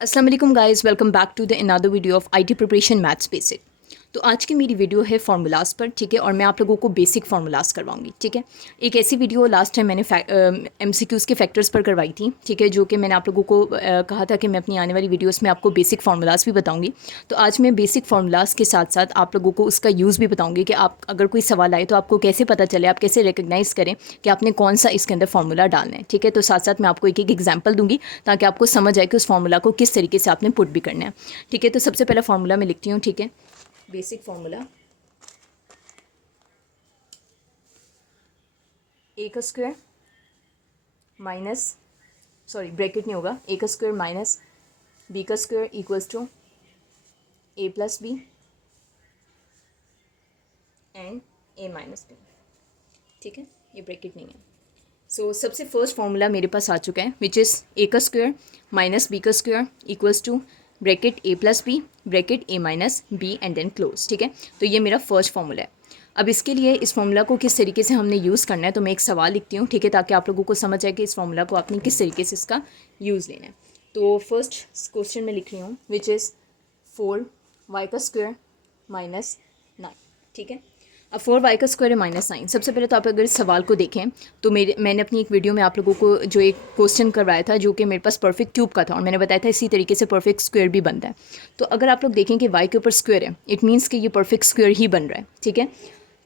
अस्सलाम वालेकुम guys, welcome back to the another video of IT preparation maths basic. तो आज की मेरी वीडियो है फार्मूलाज पर, ठीक है, और मैं आप लोगों को बेसिक फार्मूलाज करवाऊंगी, ठीक है। एक ऐसी वीडियो लास्ट टाइम मैंने एमसीक्यूज़ के फैक्टर्स पर करवाई थी, ठीक है, जो कि मैंने आप लोगों को कहा था कि मैं अपनी आने वाली वीडियोस में आपको बेसिक फार्मूलाज भी बताऊंगी। तो आज मैं बेसिक फार्मूलाज के साथ साथ आप लोगों को उसका यूज़ भी बताऊंगी कि आप अगर कोई सवाल आए तो आपको कैसे पता चले, आप कैसे रिकग्नाइज़ करें कि आपने कौन सा इसके अंदर फार्मूला डालना है, ठीक है। तो साथ साथ मैं आपको एक एक एग्जाम्पल दूंगी ताकि आपको समझ आए कि उस फार्मूला को किस तरीके से आपने पुट भी करना है, ठीक है। तो सबसे पहला फार्मूला मैं लिखती हूँ, ठीक है, बेसिक फार्मूला ए का स्क्वायर माइनस, सॉरी ब्रैकेट नहीं होगा, ए का स्क्वायर माइनस बी का square equals to A plus B and A minus B, ठीक है, ये ब्रैकेट नहीं है। सो सबसे फर्स्ट फार्मूला मेरे पास आ चुका है, विच इज़ ए का स्क्वायर माइनस बी का square equals to bracket A plus B bracket A minus B and then close, ठीक है। तो ये मेरा फर्स्ट फार्मूला है। अब इसके लिए इस फार्मूला को किस तरीके से हमने यूज़ करना है, तो मैं एक सवाल लिखती हूँ, ठीक है, ताकि आप लोगों को समझ आए कि इस फार्मूला को आपने किस तरीके से इसका यूज़ लेना है। तो फर्स्ट क्वेश्चन में लिख रही हूँ, विच इज़ 4y का स्क्वायर माइनस 9, ठीक है। अब 4y का स्क्वायर है -9। सबसे पहले तो आप अगर इस सवाल को देखें तो मैंने अपनी एक वीडियो में आप लोगों को जो एक क्वेश्चन करवाया था, जो कि मेरे पास परफेक्ट क्यूब का था, और मैंने बताया था इसी तरीके से परफेक्ट स्क्वायर भी बनता है। तो अगर आप लोग देखें कि y के ऊपर स्क्वायर है, इट मीन्स कि ये परफेक्ट स्क्वायर ही बन रहा है, ठीक है।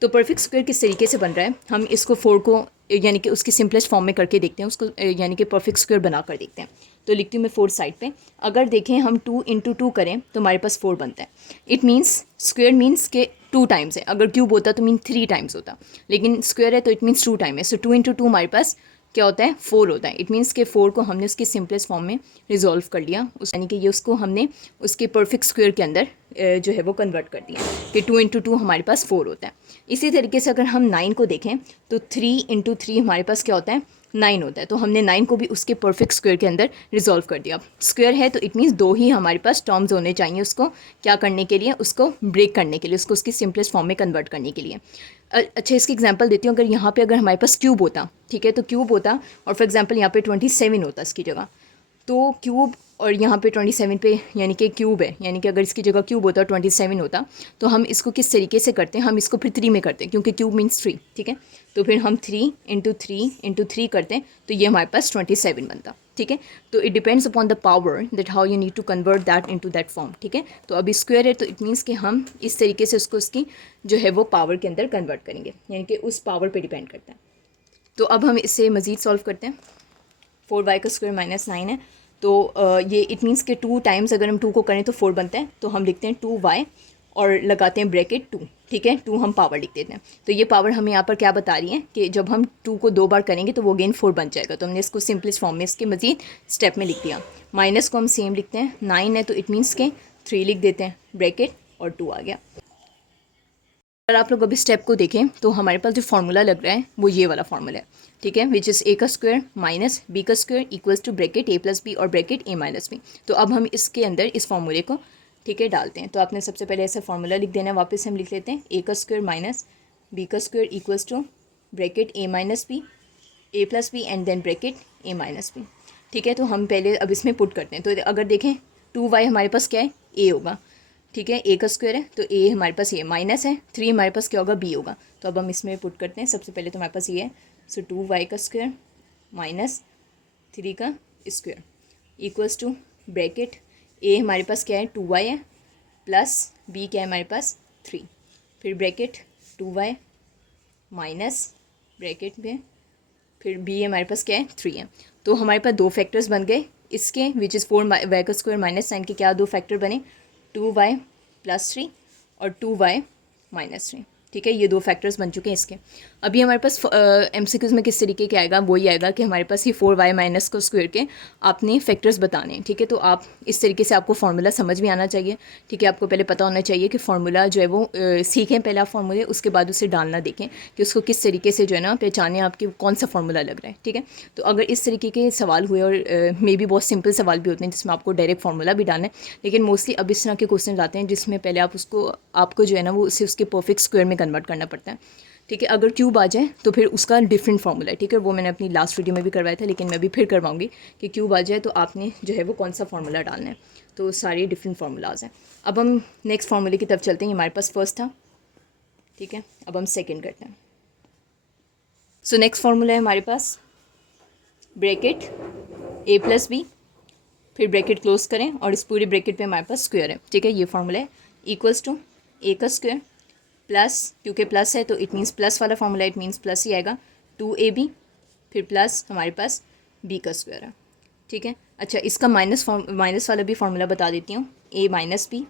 तो परफेक्ट स्क्वायर किस तरीके से बन रहा है, हम इसको 4 को यानी कि उसकी सिंपलेस्ट फॉर्म में करके देखते हैं, उसको यानी कि परफेक्ट स्क्वायर बना कर देखते हैं। तो लिखती हूँ मैं 4 साइड पे। अगर देखें हम 2 इंटू 2 करें तो हमारे पास 4 बनता है। इट मीन्स स्क्वायर मीन्स के 2 टाइम्स है, अगर क्यूब होता तो मीन 3 टाइम्स होता, लेकिन स्क्वायर है तो इट मीन्स 2 टाइम है। सो 2 इंटू 2 हमारे पास क्या होता है, 4 होता है। इट मीन्स के 4 को हमने उसकी सिंपलेस्ट फॉर्म में रिजॉल्व कर लिया, उस यानी कि ये उसको हमने उसके परफेक्ट स्क्वायर के अंदर जो है वो कन्वर्ट कर दिया कि 2 इंटू 2 हमारे पास 4 होता है। इसी तरीके से अगर हम 9 को देखें तो 3 इंटू 3 हमारे पास क्या होता है, 9 होता है। तो हमने 9 को भी उसके परफेक्ट स्क्वायर के अंदर रिजॉल्व कर दिया। स्क्वायर है तो इट मीन्स 2 ही हमारे पास टर्म्स होने चाहिए उसको क्या करने के लिए, उसको ब्रेक करने के लिए, उसको उसकी सिंपलेस्ट फॉर्म में कन्वर्ट करने के लिए। अच्छा, इसकी एग्जांपल देती हूँ। अगर यहाँ पे अगर हमारे पास क्यूब होता, ठीक है, तो क्यूब होता और फॉर एग्जांपल यहाँ पे 27 होता इसकी जगह, तो क्यूब और यहाँ पे 27 पे यानी कि क्यूब है, यानी कि अगर इसकी जगह क्यूब होता 27 होता, तो हम इसको किस तरीके से करते हैं, हम इसको फिर 3 में करते हैं, क्योंकि क्यूब मीन्स 3, ठीक है। तो फिर हम 3 इंटू थ्री करते हैं, तो ये हमारे पास 27 बनता, ठीक है। तो it depends upon the power that how you need to convert that into that form, ठीक है। तो अभी स्क्वायर है तो इट मीन्स कि हम इस तरीके से उसको उसकी जो है वो पावर के अंदर कन्वर्ट करेंगे, यानी कि उस पावर पर डिपेंड करता है। तो अब हम इसे मज़ीद सॉल्व करते हैं। 4y का स्क्वायर -9 है, तो ये इट मीन्स के 2 टाइम्स अगर हम 2 को करें तो 4 बनता है, तो हम लिखते हैं 2y और लगाते हैं ब्रैकेट 2, ठीक है। 2 हम पावर लिख देते हैं। तो ये पावर हमें यहाँ पर क्या बता रही है कि जब हम 2 को 2 बार करेंगे तो वो अगेन 4 बन जाएगा। तो हमने इसको सिंपलेस्ट फॉर्म में इसके मज़ीद स्टेप में लिख दिया। माइनस को हम सेम लिखते हैं, 9 है तो इट मीन्स के 3 लिख देते हैं, ब्रैकेट और 2 आ गया। अगर आप लोग अभी स्टेप को देखें तो हमारे पास जो फार्मूला लग रहा है वो ये वाला फार्मूला है, ठीक है, विच इज़ ए का स्क्वायर माइनस बी का square equals to bracket A plus B और ब्रैकेट ए माइनस बी। तो अब हम इसके अंदर इस फार्मूले को, ठीक है, डालते हैं। तो आपने सबसे पहले ऐसा फार्मूला लिख देना है, वापस हम लिख लेते हैं ए का स्क्वायर माइनस बी का square equals to bracket A minus B A plus B and then bracket A minus B, ठीक है। तो हम पहले अब इसमें पुट करते हैं। तो अगर देखें 2y हमारे पास क्या है, ए होगा, ठीक है, ए का स्क्वायर है तो ए हमारे पास ये माइनस है, 3 हमारे पास क्या होगा, बी होगा। तो अब हम इसमें पुट करते हैं। सबसे पहले तो हमारे पास ये है, सो 2y का स्क्वायर माइनस 3 का स्क्वायर इक्वल्स टू ब्रैकेट ए हमारे पास क्या है, 2y है, प्लस बी क्या है हमारे पास 3, फिर ब्रैकेट 2y माइनस ब्रैकेट में फिर बी हमारे पास क्या है, 3 है। तो हमारे पास 2 फैक्टर्स बन गए इसके, विच इज़ 4y का स्क्वायर -9 के क्या 2 फैक्टर बने, 2y + 3 और 2y - 3, ठीक है। ये 2 फैक्टर्स बन चुके हैं इसके। अभी हमारे पास एमसीक्यूज़ में किस तरीके के आएगा, वही आएगा कि हमारे पास ये 4y माइनस को स्क्वायर के आपने फैक्टर्स बताने हैं, ठीक है। तो आप इस तरीके से आपको फार्मूला समझ में आना चाहिए, ठीक है। आपको पहले पता होना चाहिए कि फार्मूला जो है वो सीखें पहले आप फार्मूले, उसके बाद उसे डालना देखें कि उसको किस तरीके से जो है ना पहचाने आपके कौन सा फार्मूला लग रहा है, ठीक है। तो अगर इस तरीके के सवाल हुए, और मे बी बहुत सिंपल सवाल भी होते हैं जिसमें आपको डायरेक्ट फार्मूला भी डालना है, लेकिन मोस्टली अब इस तरह के क्वेश्चन आते हैं जिसमें पहले आपको जो है ना वो उसे उसके परफेक्ट स्क्वायर में कन्वर्ट करना पड़ता है। ठीक है। अगर क्यूब आ जाए तो फिर उसका डिफरेंट फार्मूला है, ठीक है। वो मैंने अपनी लास्ट वीडियो में भी करवाया था, लेकिन मैं भी फिर करवाऊंगी कि क्यूब आ जाए तो आपने जो है वो कौन सा फार्मूला डालना है। तो सारे डिफरेंट फार्मूलाज हैं। अब हम नेक्स्ट फार्मूले की तरफ चलते हैं। हमारे पास फर्स्ट था, ठीक है। अब हम सेकेंड करते हैं। सो नेक्स्ट फार्मूला है हमारे पास ब्रैकेट ए प्लस बी, फिर ब्रैकेट क्लोज करें और इस पूरी ब्रैकेट पे हमारे पास स्क्वायर है, ठीक है। ये फार्मूला है इक्वल्स टू ए का स्क्वायर प्लस, क्योंकि प्लस है तो इट मीन्स प्लस वाला फार्मूला, इट मीन्स प्लस ही आएगा, 2ab, फिर प्लस हमारे पास b का स्क्वायर है, ठीक है। अच्छा, इसका माइनस वाला भी फार्मूला बता देती हूँ, a minus B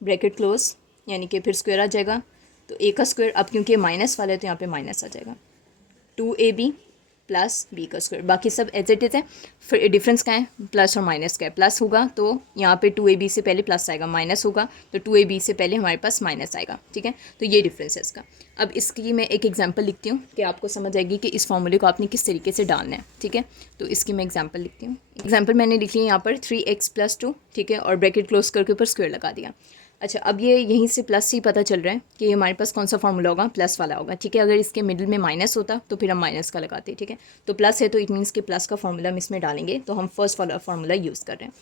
bracket close, यानी कि फिर स्क्वायर आ जाएगा, तो a का स्क्वायर, अब क्योंकि माइनस वाला है तो यहाँ पे माइनस आ जाएगा, 2ab प्लस बी का स्क्वायर। बाकी सब एज इट इज़ है। फिर डिफरेंस क्या है, प्लस और माइनस का है। प्लस होगा तो यहाँ पे 2ab से पहले प्लस आएगा, माइनस होगा तो 2ab से पहले हमारे पास माइनस आएगा, ठीक है। तो ये डिफरेंस है इसका। अब इसकी मैं एक एग्जांपल लिखती हूँ कि आपको समझ आएगी कि इस फॉर्मूले को आपने किस तरीके से डालना है, ठीक है। तो इसकी मैं एग्जाम्पल लिखती हूँ। एग्जाम्पल मैंने लिखी है यहाँ पर 3x + 2, ठीक है, और ब्रैकेट क्लोज करके ऊपर स्क्वायर लगा दिया। अच्छा, अब ये यहीं से प्लस से ही पता चल रहा है कि हमारे पास कौन सा फार्मूला होगा, प्लस वाला होगा, ठीक है। अगर इसके मिडिल में माइनस होता तो फिर हम माइनस का लगाते, ठीक है। तो प्लस है तो इट मीन्स कि प्लस का फार्मूला हम इसमें डालेंगे, तो हम फर्स्ट वाला फार्मूला यूज़ कर रहे हैं।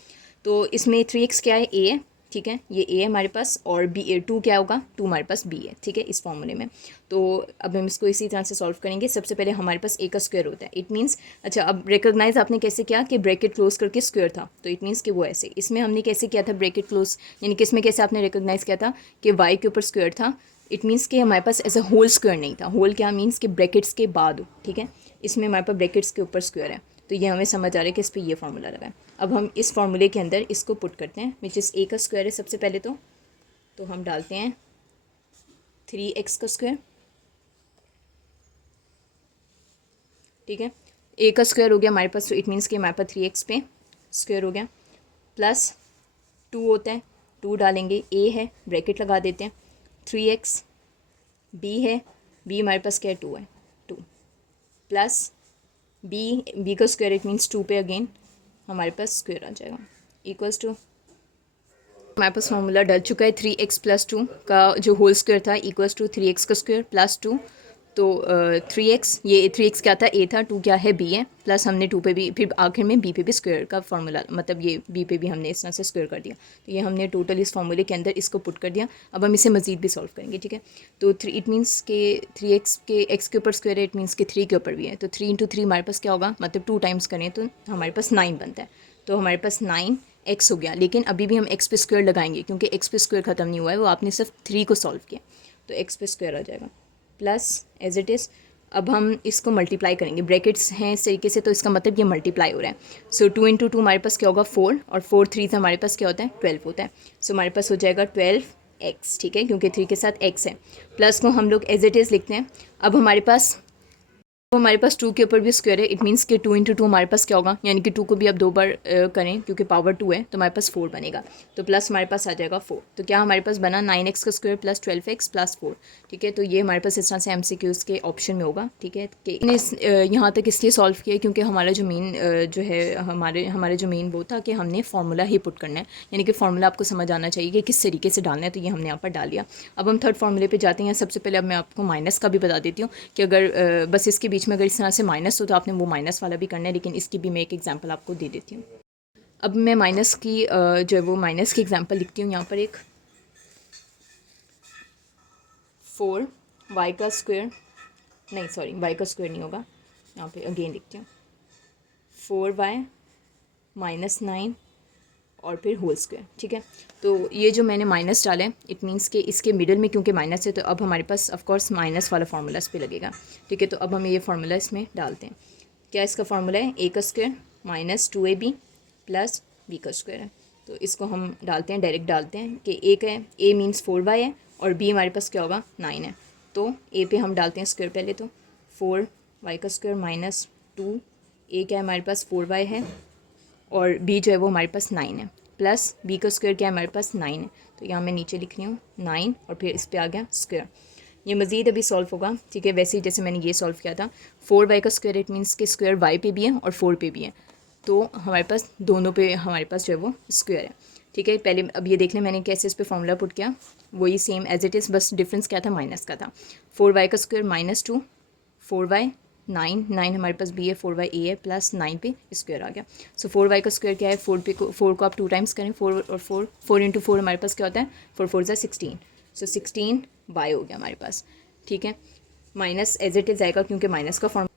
तो इसमें 3x क्या है, a है, ठीक है, ये a है हमारे पास, और b 2 क्या होगा, 2 हमारे पास b है, ठीक है, इस फॉर्मूले में। तो अब हम इसको इसी तरह से सॉल्व करेंगे। सबसे पहले हमारे पास a का स्क्वायर होता है, इट मीन्स, अच्छा अब रिकॉग्नाइज आपने कैसे किया कि ब्रैकेट क्लोज करके स्क्वायर था, तो इट मीन्स कि वो ऐसे, इसमें हमने कैसे किया था ब्रैकेट क्लोज, यानी कि इसमें कैसे आपने रिकॉग्नाइज किया था कि y के ऊपर स्क्वायर था, इट मीन्स कि हमारे पास ऐसा होल स्क्वायर नहीं था। होल क्या मीन्स कि ब्रैकेट्स के बाद, ठीक है, इसमें हमारे पास ब्रैकेट्स के ऊपर स्क्वायर है, तो ये हमें समझ आ रहा है कि इस पर ये फार्मूला लगा है। अब हम इस फार्मूले के अंदर इसको पुट करते हैं, विच इज़ a का स्क्वायर है सबसे पहले, तो हम डालते हैं 3x का स्क्वायर, ठीक है। a का स्क्वायर हो गया हमारे पास, तो इट मीन्स कि हमारे पास 3x पे स्क्वायर हो गया, प्लस 2 होता है, 2 डालेंगे, a है, ब्रैकेट लगा देते हैं, 3x, b है, b हमारे पास क्या है, 2 है, 2 प्लस b का स्क्वायर, इट मीन्स 2 पे अगेन हमारे पास स्क्वायर आ जाएगा, इक्वल्स टू, हमारे पास फॉर्मूला डल चुका है 3x + 2 का जो होल स्क्वायर था, इक्वल्स टू 3x का स्क्वायर प्लस 2, तो 3x, ये 3x क्या था, a था, 2 क्या है, b है, प्लस हमने 2 पे भी, फिर आखिर में b पे भी स्क्वायर का फार्मूला, मतलब ये b पे भी हमने इस तरह से स्क्वायर कर दिया। तो ये हमने टोटल इस फार्मूले के अंदर इसको पुट कर दिया। अब हम इसे मजीद भी सॉल्व करेंगे, ठीक है। तो इट मीन्स के 3x के x के ऊपर स्क्वायर है, इट मीन्स के 3 के ऊपर भी है, तो 3 × 3 हमारे पास क्या होगा, मतलब 2 टाइम्स करें तो हमारे पास 9 बनता है, तो हमारे पास 9x हो गया। लेकिन अभी भी हम x पे स्क्वायर लगाएंगे क्योंकि x पे स्क्वायर ख़त्म नहीं हुआ है, वो आपने सिर्फ 3 को सॉल्व किया, तो x पे स्क्वायर आ जाएगा, प्लस एज इट इज़। अब हम इसको मल्टीप्लाई करेंगे, ब्रैकेट्स हैं इस तरीके से, तो इसका मतलब ये मल्टीप्लाई हो रहा है। सो 2 × 2 हमारे पास क्या होगा, 4, और 4 3 से हमारे पास क्या होता है, 12 होता है। सो हमारे पास हो जाएगा 12x, ठीक है, क्योंकि 3 के साथ x है, प्लस को हम लोग एज इट इज़ लिखते हैं। अब हमारे पास, तो हमारे पास 2 के ऊपर भी स्क्वायर है, इट मीन्स कि 2 × 2 हमारे पास क्या होगा, यानी कि 2 को भी अब 2 बार करें क्योंकि पावर 2 है, तो हमारे पास 4 बनेगा, तो प्लस हमारे पास आ जाएगा 4। तो क्या हमारे पास बना 9x का स्क्वायर प्लस 12x प्लस 4, ठीक है। तो ये हमारे पास इस तरह से MCQs के ऑप्शन में होगा, ठीक है। कि यहाँ तक इसलिए सॉल्व किया क्योंकि हमारा जो मेन जो है, हमारे जो मेन वो था कि हमने फार्मूला ही पुट करना है, यानी कि फार्मूला आपको समझ आना चाहिए कि किस तरीके से डालना है, तो ये हमने यहाँ पर डाल दिया। अब हम थर्ड फार्मूले पे जाते हैं। सबसे पहले अब मैं आपको माइनस का भी बता देती हूँ कि अगर बस इसके बीच में अगर इस तरह से माइनस हो तो आपने वो माइनस वाला भी करना है, लेकिन इसकी भी मैं एक एग्जांपल आपको दे देती हूँ। अब मैं माइनस की जो है वो माइनस की एग्जांपल लिखती हूँ यहाँ पर, एक 4y का स्क्वायर, नहीं सॉरी y का स्क्वायर नहीं होगा, यहाँ पे अगेन लिखती हूँ 4y - 9 और फिर होल स्क्वायर, ठीक है। तो ये जो मैंने माइनस डाला है, इट मीन्स कि इसके मिडल में क्योंकि माइनस है, तो अब हमारे पास ऑफ कोर्स माइनस वाला फार्मूला इस पे लगेगा, ठीक है। तो अब हम ये फार्मूला इसमें डालते हैं। क्या इसका फार्मूला है, a का स्क्वायर - 2ab प्लस b का स्क्वायर है। तो इसको हम डालते हैं, डायरेक्ट डालते हैं कि a का है, a मीन्स 4y है, और b हमारे पास क्या होगा, 9 है। तो a पे हम डालते हैं स्क्वायर पहले, तो 4y का स्क्वायर -2, a क्या है हमारे पास 4y है, और b जो है वो हमारे पास 9 है, प्लस b का स्क्वायर क्या है हमारे पास 9 है। तो यहाँ मैं नीचे लिख रही हूँ 9, और फिर इस पे आ गया स्क्वायर। ये मज़ीद अभी सॉल्व होगा, ठीक है, वैसे ही जैसे मैंने ये सॉल्व किया था। 4y का स्क्वायर, इट मीन्स के स्क्वायर y पे भी है और 4 पे भी है, तो हमारे पास दोनों पे हमारे पास जो है वो स्क्वायर है, ठीक है। पहले अब ये देख लें मैंने कैसे इस पे फॉर्मूला पुट किया, वही सेम एज इट इज़, बस डिफरेंस क्या था, माइनस का था। 4y का स्क्वायर माइनस 2, 4y 9 हमारे पास b है, 4y a है, प्लस 9 पे स्क्वायर आ गया। सो 4y का स्क्वायर क्या है, 4 को आप 2 टाइम्स करें, 4 और 4 इंटू 4 हमारे पास क्या होता है, 4 × 16, सो 16y हो गया हमारे पास, ठीक है। माइनस एज इट इज़ आएगा क्योंकि माइनस का फॉर्म।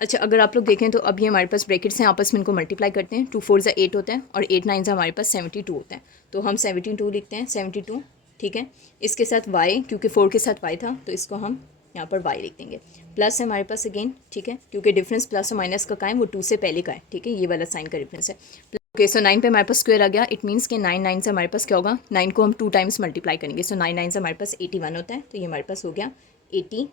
अच्छा, अगर आप लोग देखें तो अब ये हमारे पास ब्रैकेट्स हैं, आपस में इनको मल्टीप्लाई करते हैं, 2 4 ज़ा 8 होता है और 8 9 ज़ा हमारे पास 72 होता है, तो हम 72 लिखते हैं, 72, ठीक है। इसके साथ y, क्योंकि 4 के साथ y था तो इसको हम यहाँ पर y लिख देंगे, प्लस है हमारे पास अगेन, ठीक है, क्योंकि डिफरेंस प्लस और माइनस का है वो 2 से पहले का है, ठीक है, ये वाला साइन का डिफरेंस है। ओके, सो 9 पे हमारे पास स्क्वायर आ गया, इट मीन्स कि 9 9 से हमारे पास क्या होगा, 9 को हम 2 टाइम्स मल्टीप्लाई करेंगे, सो 9 9 से हमारे पास 81 होता है, तो ये हमारे पास हो गया 81,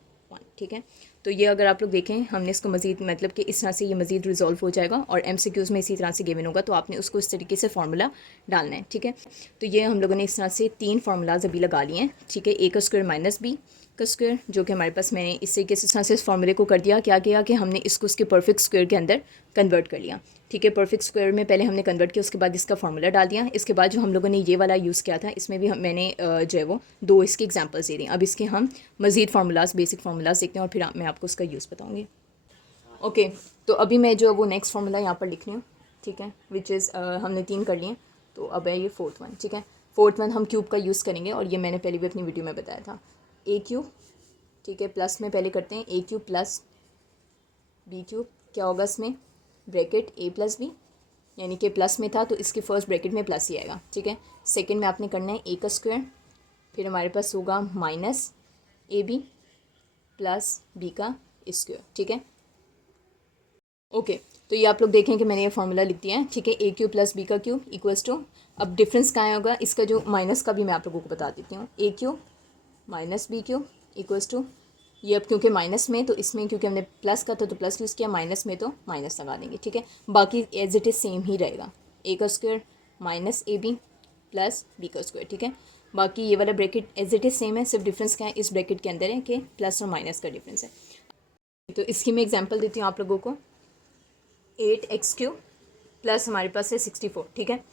ठीक है। तो ये अगर आप लोग देखें हमने इसको मज़ीद मतलब कि इस तरह से ये मज़ीद रिजॉल्व हो जाएगा और MCQs में इसी तरह से गिवन होगा, तो आपने उसको इस तरीके से फार्मूला डालना है, ठीक है। तो ये हम लोगों ने इस तरह से 3 फार्मूलाज अभी लगा लिए हैं, ठीक है। a का स्क्वायर माइनस b का स्क्वायर, जो कि हमारे पास मैंने इस तरीके से इस तरह से इस फार्मूले को कर दिया, क्या किया कि हमने इसको उसके परफेक्ट स्क्वायर के अंदर कन्वर्ट कर लिया, ठीक है। परफेक्ट स्क्वायर में पहले हमने कन्वर्ट किया, उसके बाद इसका फार्मूला डाल दिया। इसके बाद जो हम लोगों ने ये वाला यूज़ किया था, इसमें भी मैंने जो है वो 2 इसके एग्जांपल्स दे दी। अब इसके हम मज़ीद फार्मूलाज, बेसिक फार्मूलाज देखते हैं और फिर मैं आपको उसका यूज़ बताऊँगी। ओके, तो अभी मैं जो है वो नेक्स्ट फार्मूला यहाँ पर लिख रही हूँ, ठीक है, विच इज़ हमने 3 कर लिए, तो अब है ये 4th वन, ठीक है। 4th वन हम क्यूब का यूज़ करेंगे और ये मैंने पहले भी अपनी वीडियो में बताया था, a क्यूब, ठीक है, प्लस में पहले करते हैं a cube plus b cube, क्या होगा इसमें, ब्रैकेट a प्लस b, यानी कि प्लस में था तो इसके फर्स्ट ब्रैकेट में प्लस ही आएगा, ठीक है। सेकंड में आपने करना है a का स्क्वायर, फिर हमारे पास होगा माइनस ab प्लस b का स्क्वायर, ठीक है। ओके, तो ये आप लोग देखें कि मैंने ये फार्मूला लिख दिया है, ठीक है। a क्यूब प्लस b का क्यूब इक्वल्स टू, अब डिफरेंस कहाँ होगा इसका, जो माइनस का भी मैं आप लोगों को बता देती हूँ, a cube minus b cube equals to, ये अब क्योंकि माइनस में तो इसमें क्योंकि हमने प्लस का था तो प्लस यूज़ किया, माइनस में तो माइनस लगा देंगे, ठीक है। बाकी एज इट इज़ सेम ही रहेगा, a का square minus ab plus b का स्क्वायर, ठीक है। बाकी ये वाला bracket as it is same है, सिर्फ डिफरेंस क्या है इस ब्रैकेट के अंदर है कि प्लस और माइनस का डिफरेंस है। तो इसकी मैं एग्जाम्पल देती हूँ आप लोगों को, 8x³ प्लस हमारे पास है 64, ठीक है।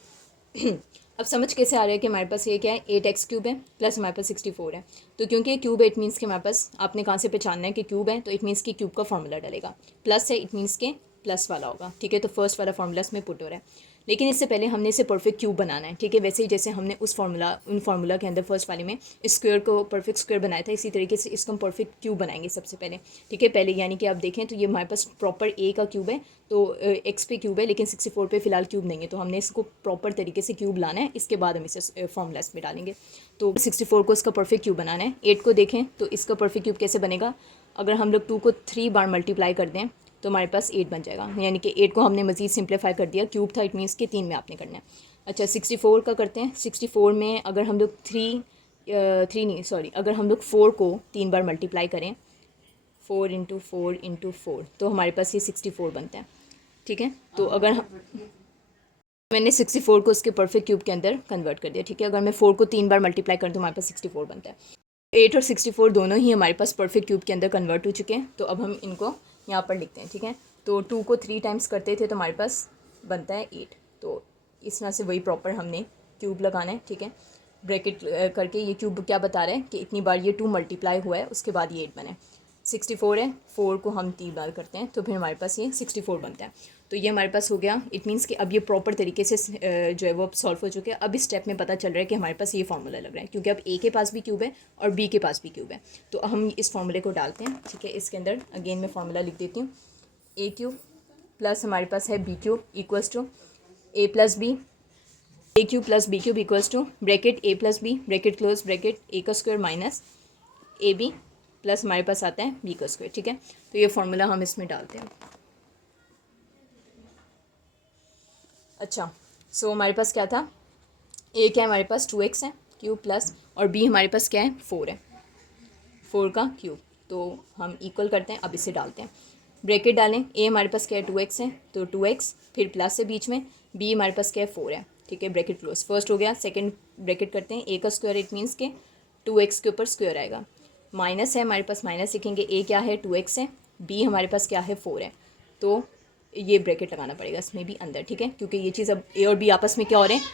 अब समझ कैसे आ रहा है कि हमारे पास ये क्या है, 8x³ है प्लस हमारे पास 64 है, तो क्योंकि क्यूब है इट मीन्स कि हमारे पास, आपने कहाँ से पहचानना है कि क्यूब है, तो इट मीन्स कि क्यूब का फार्मूला डालेगा, प्लस है इट मीन्स के प्लस वाला होगा, ठीक है। तो फर्स्ट वाला फार्मूला इसमें पुट हो रहा है, लेकिन इससे पहले हमने इसे परफेक्ट क्यूब बनाना है, ठीक है। वैसे ही जैसे हमने उस फार्मूला के अंदर फर्स्ट वाले में स्क्वायर को परफेक्ट स्क्वायर बनाया था, इसी तरीके से इसको हम परफेक्ट क्यूब बनाएंगे सबसे पहले, ठीक है। पहले यानी कि आप देखें तो ये हमारे पास प्रॉपर a का क्यूब है, तो x पे क्यूब है लेकिन 64 पे फिलहाल क्यूब नहीं है, तो हमने इसको प्रॉपर तरीके से क्यूब लाना है, इसके बाद हम इसे फार्मूला इसमें डालेंगे। तो 64 को इसका परफेक्ट क्यूब बनाना है। 8 को देखें तो इसका परफेक्ट क्यूब कैसे बनेगा, अगर हम लोग 2 को 3 बार मल्टीप्लाई कर दें तो हमारे पास 8 बन जाएगा, यानी कि 8 को हमने मज़ीद सिंप्लीफाई कर दिया, क्यूब था इट मीन्स के 3 में आपने करना है। अच्छा, 64 का करते हैं। 64 में अगर हम लोग 3 अगर हम लोग 4 को 3 बार मल्टीप्लाई करें, 4 × 4 × 4, तो हमारे पास ये 64 बनता है, ठीक है। तो अगर मैंने 64 को उसके परफेक्ट क्यूब के अंदर कन्वर्ट कर दिया, ठीक है। अगर मैं 4 को 3 बार मल्टीप्लाई करूँ तो हमारे पास 64 बनता है। 8 और 64 दोनों ही हमारे पास परफेक्ट क्यूब के अंदर कन्वर्ट हो चुके हैं, तो अब हम इनको यहाँ पर लिखते हैं, ठीक है। तो 2 को 3 टाइम्स करते थे तो हमारे पास बनता है 8, तो इस तरह से वही प्रॉपर हमने क्यूब लगाना है, ठीक है। ब्रैकेट करके ये क्यूब क्या बता रहा है कि इतनी बार ये 2 मल्टीप्लाई हुआ है उसके बाद ये 8 बने। 64 है, 4 को हम 3 बार करते हैं तो फिर हमारे पास ये 64 बनता है, तो ये हमारे पास हो गया। इट मीन्स कि अब ये प्रॉपर तरीके से जो है वो सॉल्व हो चुके हैं। अब इस स्टेप में पता चल रहा है कि हमारे पास ये फार्मूला लग रहा है, क्योंकि अब a के पास भी क्यूब है और b के पास भी क्यूब है, तो हम इस फार्मूले को डालते हैं, ठीक है। इसके अंदर अगेन मैं फार्मूला लिख देती हूँ, a³ प्लस हमारे पास है b³ equals to a plus b, a³ plus b³ equals to bracket a plus b bracket close bracket a का स्क्वायर माइनस ab प्लस हमारे पास आता है b का स्क्वायर, ठीक है। तो ये फार्मूला हम इसमें डालते हैं। अच्छा, सो हमारे पास क्या था, a क्या है हमारे पास 2x है क्यूब प्लस, और b हमारे पास क्या है 4 है, 4 का क्यूब, तो हम इक्वल करते हैं। अब इसे डालते हैं, ब्रैकेट डालें, a हमारे पास क्या है 2x है तो 2x, फिर प्लस है बीच में, b हमारे पास क्या है 4 है, ठीक है। ब्रैकेट क्लोज, फर्स्ट हो गया, सेकंड ब्रैकेट करते हैं, a का स्क्वायर इट मीन्स के 2x के ऊपर स्क्वायर आएगा, माइनस है हमारे पास, माइनस लिखेंगे, a क्या है 2x है, b हमारे पास क्या है 4 है, तो ये ब्रैकेट लगाना पड़ेगा इसमें भी अंदर, ठीक है, क्योंकि ये चीज़ अब ए और बी आपस में क्या हो रहे हैं।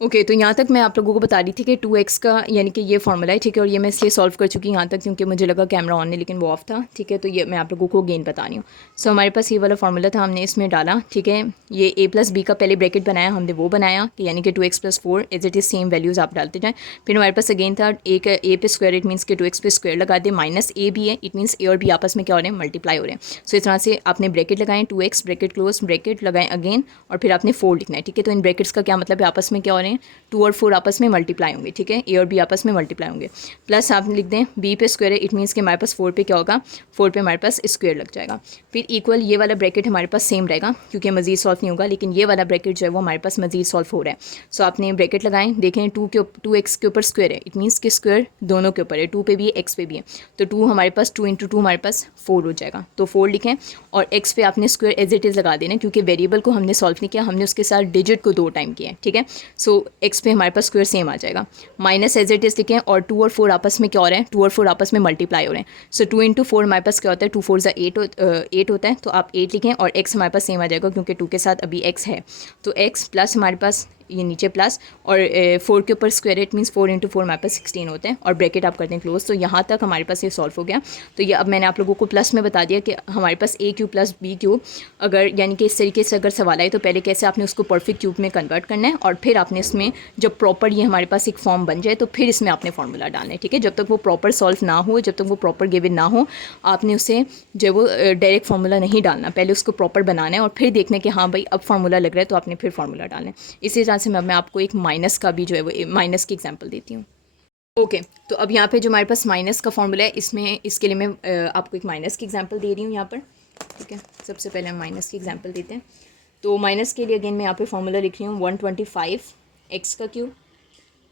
ओके तो यहाँ तक मैं आप लोगों को बता रही थी कि 2x का यानी कि ये फॉर्मूला है, ठीक है, और ये मैं इसलिए सॉल्व कर चुकी यहाँ तक क्योंकि मुझे लगा कैमरा ऑन है लेकिन वो ऑफ था, ठीक है, तो ये मैं आप लोगों को गेन बता रही हूँ। सो हमारे पास ये वाला फॉर्मूला था, हमने इसमें डाला, ठीक है, ये a प्लस बी का पहले ब्रैकेट बनाया हमने, वो बनाया कि यानी कि 2x plus 4 as it is same values आप डालते जाएँ। फिर हमारे पास अगेन था ए पे स्क्वायर, इट मीन्स के 2x पे स्क्वायर लगा दे, माइनस ए भी है, इट मीन्स ए और बी आपस में क्या हो रहे हैं, मल्टीप्लाई हो रहे हैं। सो इस तरह से आपने ब्रैकेट लगाएं, 2x ब्रैकेट क्लोज ब्रैकेट लगाएं अगेन, और फिर आपने 4 लिखना है, ठीक है। तो इन ब्रैकेट्स का क्या मतलब है, आपस में क्या हो रहे हैं, 2 और 4 आपस में मल्टीप्लाई होंगे, ठीक है, ए और बी आपस में मल्टीप्लाई होंगे। प्लस आप लिख दें बी पे स्क्वायर है, इट मीन्स कि हमारे पास 4 पे क्या होगा, 4 पे हमारे पास स्क्वायर लग जाएगा। फिर इक्वल ये वाला ब्रैकेट हमारे पास सेम रहेगा क्योंकि मजीद सॉल्व नहीं होगा, लेकिन ये वाला ब्रैकेट जो है वो हमारे पास मजीद सॉल्व हो रहा है। सो आपने ब्रैकेट लगाएं, देखें 2x के ऊपर स्क्वायर है, इट मीन्स कि स्क्वायर दोनों के ऊपर है, 2 पे भी है x पे भी है, तो 2 हमारे पास 2 इंटू 2 हमारे पास 4 हो जाएगा, तो 4 लिखें, और x पे आपने स्क्वायर एज इट इज़ लगा देना क्योंकि वेरिएबल को हमने सॉल्व नहीं किया, हमने उसके साथ डिजिट को 2 टाइम किया है, ठीक है। सो x पे हमारे पास स्क्वायर सेम आ जाएगा, माइनस एज इट इज़ लिखें, और 2 और 4 आपस में क्या हो रहे हैं, 2 और 4 आपस में मल्टीप्लाई हो रहे हैं। सो 2 इंटू 4 हमारे पास क्या होता है, 2 4 ज़ा 8 होता है, तो आप 8 लिखें, और x हमारे पास सेम आ जाएगा क्योंकि 2 के साथ अभी x है, तो x प्लस हमारे पास ये नीचे प्लस, और 4 के ऊपर स्क्वायर, इट मीन्स 4 इंटू 4 हमारे पास 16 होते हैं, और ब्रैकेट आप करते हैं क्लोज। तो यहाँ तक हमारे पास ये सॉल्व हो गया। तो ये अब मैंने आप लोगों को प्लस में बता दिया कि हमारे पास a cube plus b cube, अगर यानी कि इस तरीके से अगर सवाल आए तो पहले कैसे आपने उसको परफेक्ट क्यूब में कन्वर्ट करना है, और फिर आपने इसमें जब प्रॉपर ये हमारे पास एक फॉर्म बन जाए तो फिर इसमें आपने फार्मूला डालना है, ठीक है। जब तक वो प्रॉपर सॉल्व ना हो, जब तक वो प्रॉपर गिवन ना हो, आपने उसे जो वो डायरेक्ट फार्मूला नहीं डालना, पहले उसको प्रॉपर बनाना है और फिर देखना है कि हाँ भाई अब फार्मूला लग रहा है तो आपने फिर फार्मूला डालना है। इसी तरह से मैं आपको एक माइनस का भी जो है वो माइनस की एग्जांपल देती हूँ। ओके तो अब यहाँ पे जो हमारे पास माइनस का फॉर्मूला है, इसमें इसके लिए मैं आपको एक माइनस की एग्जांपल दे रही हूँ यहाँ पर, ठीक है। सबसे पहले हम माइनस की एग्जांपल देते हैं। तो माइनस के लिए अगेन मैं यहाँ पे फॉर्मूला लिख रही हूँ 125 एक्स का क्यूब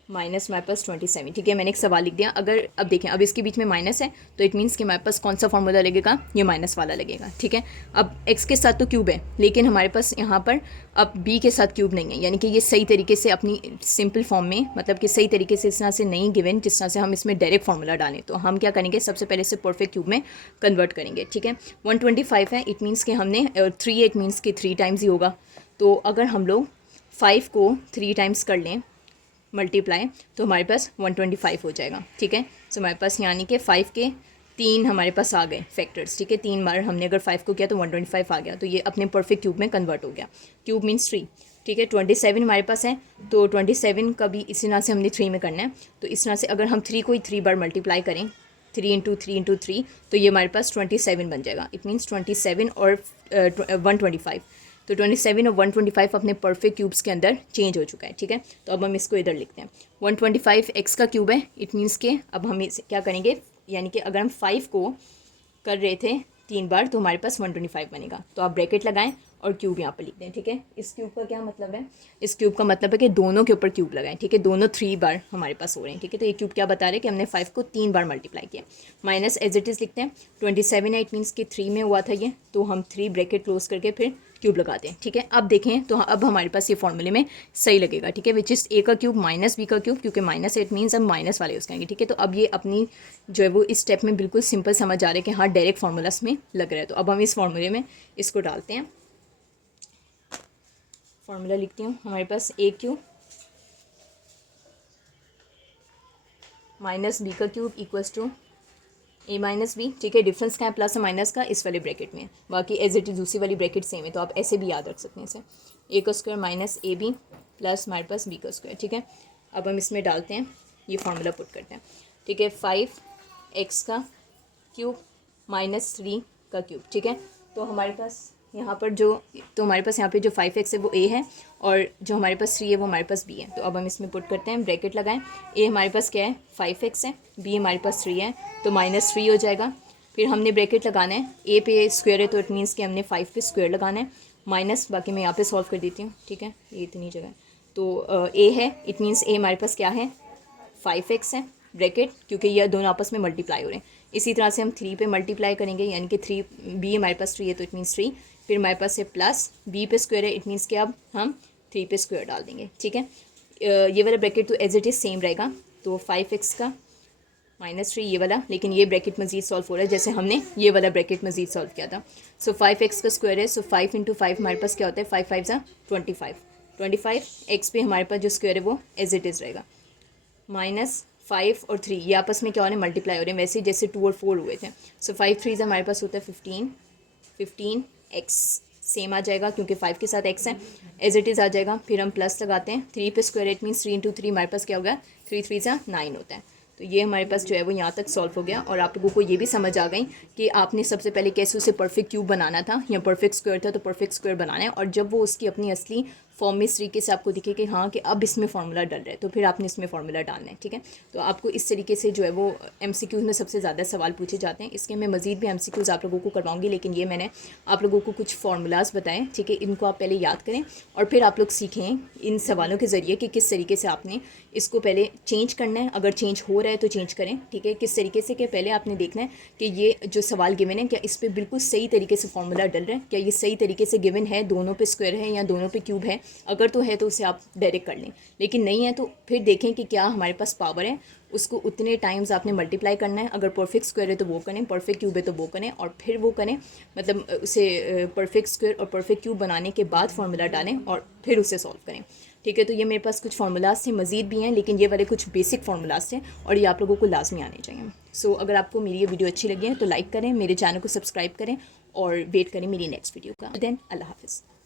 माइनस हमारे पास 27, ठीक है। मैंने एक सवाल लिख दिया। अगर अब देखें अब इसके बीच में माइनस है तो इट मीन्स कि हमारे पास कौन सा फॉर्मूला लगेगा, ये माइनस वाला लगेगा, ठीक है। अब x के साथ तो क्यूब है लेकिन हमारे पास यहाँ पर अब b के साथ क्यूब नहीं है, यानी कि ये सही तरीके से अपनी सिंपल फॉर्म में, मतलब कि सही तरीके से इस तरह से नहीं गिवन जिस तरह से हम इसमें डायरेक्ट फार्मूला डालें। तो हम क्या करेंगे, सबसे पहले इसे परफेक्ट क्यूब में कन्वर्ट करेंगे, ठीक है। 125 है, इट मीन्स कि हमने 3 है, इट मीन्स कि 3 टाइम्स ही होगा। तो अगर हम लोग 5 को 3 टाइम्स कर लें मल्टीप्लाई तो हमारे पास 125 हो जाएगा, ठीक है। सो हमारे पास यानी कि 5 के 3 हमारे पास आ गए फैक्टर्स, ठीक है। 3 बार हमने अगर 5 को किया तो 125 आ गया, तो ये अपने परफेक्ट क्यूब में कन्वर्ट हो गया। क्यूब मीन्स 3, ठीक है। 27 हमारे पास है, तो 27 का भी इसी तरह से हमने 3 में करना है। तो इस तरह से अगर हम 3 को ही 3 बार मल्टीप्लाई करें, 3 इंटू 3 इंटू 3, तो ये हमारे पास 27 बन जाएगा। इट मीन्स 27 और 125, तो 27 और 125 अपने परफेक्ट क्यूब्स के अंदर चेंज हो चुका है, ठीक है। तो अब हम इसको इधर लिखते हैं 125 एक्स का क्यूब है, इट मीन्स के अब हम इसे क्या करेंगे, यानी कि अगर हम 5 को कर रहे थे 3 बार तो हमारे पास 125 बनेगा। तो आप ब्रैकेट लगाएं और क्यूब यहाँ पर लिख दें, ठीक है। इस क्यूब का क्या मतलब है, इस क्यूब का मतलब है कि दोनों के ऊपर क्यूब लगाएं, ठीक है। दोनों 3 बार हमारे पास हो रहे हैं, ठीक है। तो ये क्यूब क्या बता रहे हैं कि हमने 5 को 3 बार मल्टीप्लाई किया। माइनस एज इट इज़ लिखते हैं, 27 है, इट मीन्स कि 3 में हुआ था ये, तो हम 3 ब्रैकेट क्लोज करके फिर क्यूब लगाते हैं, ठीक है। अब देखें तो अब हमारे पास ये फॉर्मूले में सही लगेगा, ठीक है, विच इज़ a का क्यूब माइनस b का क्यूब, क्योंकि माइनस इट मीन्स हम माइनस वाले यूज़ करेंगे, ठीक है। तो अब ये अपनी जो है वो इस स्टेप में बिल्कुल सिंपल समझ आ रहा है कि हाँ डायरेक्ट फार्मूलास में लग रहा है। तो अब हम इस फॉर्मूले में इसको डालते हैं। फार्मूला लिखती हूँ, हमारे पास a क्यूब माइनस b का cube equals to a minus B, ठीक है। डिफरेंस क्या है प्लस और माइनस का, इस वाले ब्रैकेट में, बाकी एज इट इज दूसरी वाली ब्रैकेट सेम है, तो आप ऐसे भी याद रख सकते हैं इसे, a का square minus a b plus हमारे पास b का स्क्वायर, ठीक है। अब हम इसमें डालते हैं, ये फार्मूला पुट करते हैं, ठीक है। 5x का क्यूब माइनस 3 का क्यूब, ठीक है। तो हमारे पास यहाँ पर जो, तो हमारे पास यहाँ पे जो 5x है वो a है, और जो हमारे पास 3 है वो हमारे पास b है। तो अब हम इसमें पुट करते हैं, ब्रैकेट लगाएं, a हमारे पास क्या है 5x है, b हमारे पास 3 है, तो माइनस 3 हो जाएगा। फिर हमने ब्रैकेट लगाना है, a पे स्क्वायर है तो इट मीन्स कि हमने 5 पे स्क्वायर लगाना है, माइनस, बाकी मैं यहाँ पे सॉल्व कर देती हूँ, ठीक है, ये इतनी जगह। तो a है, इट मीन्स a हमारे पास क्या है 5x है, ब्रैकेट, क्योंकि ये दोनों आपस में मल्टीप्लाई हो रहे हैं। इसी तरह से हम 3 पे मल्टीप्लाई करेंगे, यानी कि 3 b हमारे पास 3 है तो इट मीन्स 3, फिर हमारे पास है प्लस b पे स्क्वायर है, इट मीन्स कि अब हम 3 पे स्क्वायर डाल देंगे, ठीक है। ये वाला ब्रैकेट तो एज इट इज़ सेम रहेगा। तो 5x का -3 ये वाला, लेकिन ये ब्रैकेट मज़ीद सॉल्व हो रहा है जैसे हमने ये वाला ब्रैकेट मज़ीद सॉल्व किया था। सो 5x का स्क्वायर है, सो 5 × 5 हमारे पास क्या होता है, 5 5 ज़ा 25 x पे हमारे पास जो स्क्वायर है वो एज इट इज़ रहेगा। -5 और 3 ये आपस में क्या हो रहे हैं, मल्टीप्लाई हो रहे हैं, वैसे जैसे 2 और 4 हुए थे। सो 5 3 हमारे पास होता है 15x सेम आ जाएगा क्योंकि 5 के साथ x है, एज इट इज़ आ जाएगा। फिर हम प्लस लगाते हैं, 3 पे स्क्वायर इट मीन्स 3 × 3 हमारे पास क्या होगा, 3 3 9 होता है। तो ये हमारे पास जो है वो यहाँ तक सॉल्व हो गया और आप लोगों को ये भी समझ आ गई कि आपने सबसे पहले कैसे उसे परफेक्ट क्यूब बनाना था या परफेक्ट स्क्वायर था तो परफेक्ट स्क्वायर बनाना है, और जब वो उसकी अपनी असली फॉर्म में इस तरीके से आपको दिखे कि हाँ कि अब इसमें फार्मूला डल रहा है तो फिर आपने इसमें फार्मूला डालना है, ठीक है। तो आपको इस तरीके से जो है वो MCQs में सबसे ज़्यादा सवाल पूछे जाते हैं। इसके मैं मज़ीद भी MCQs आप लोगों को करवाऊंगी, लेकिन ये मैंने आप लोगों को कुछ फार्मूलाज बताएं, ठीक है। इनको आप पहले याद करें और फिर आप लोग सीखें इन सवालों के ज़रिए कि किस तरीके से आपने इसको पहले चेंज करना है, अगर चेंज हो रहा है तो चेंज करें, ठीक है। किस तरीके से कि पहले आपने देखना है कि ये जो सवाल गिवन है क्या इस पर बिल्कुल सही तरीके से फार्मूला डल रहा है, क्या ये सही तरीके से गिवन है, दोनों पे स्क्वायर है या दोनों पे क्यूब है। अगर तो है तो उसे आप डायरेक्ट कर लें, लेकिन नहीं है तो फिर देखें कि क्या हमारे पास पावर है, उसको उतने टाइम्स आपने मल्टीप्लाई करना है। अगर परफेक्ट स्क्वायर है तो वो करें, परफेक्ट क्यूब है तो वो करें, और फिर वो करें, मतलब उसे परफेक्ट स्क्वायर और परफेक्ट क्यूब बनाने के बाद फार्मूला डालें और फिर उसे सॉल्व करें, ठीक है। तो ये मेरे पास कुछ फार्मूलाज थे, मज़ीद भी हैं, लेकिन ये वाले कुछ बेसिक फार्मूलाज थे और ये आप लोगों को लाजमी आने चाहिए। सो अगर आपको मेरी ये वीडियो अच्छी लगी है तो लाइक करें, मेरे चैनल को सब्सक्राइब करें और वेट करें मेरी नेक्स्ट वीडियो का। देन अल्लाह हाफ़िज़।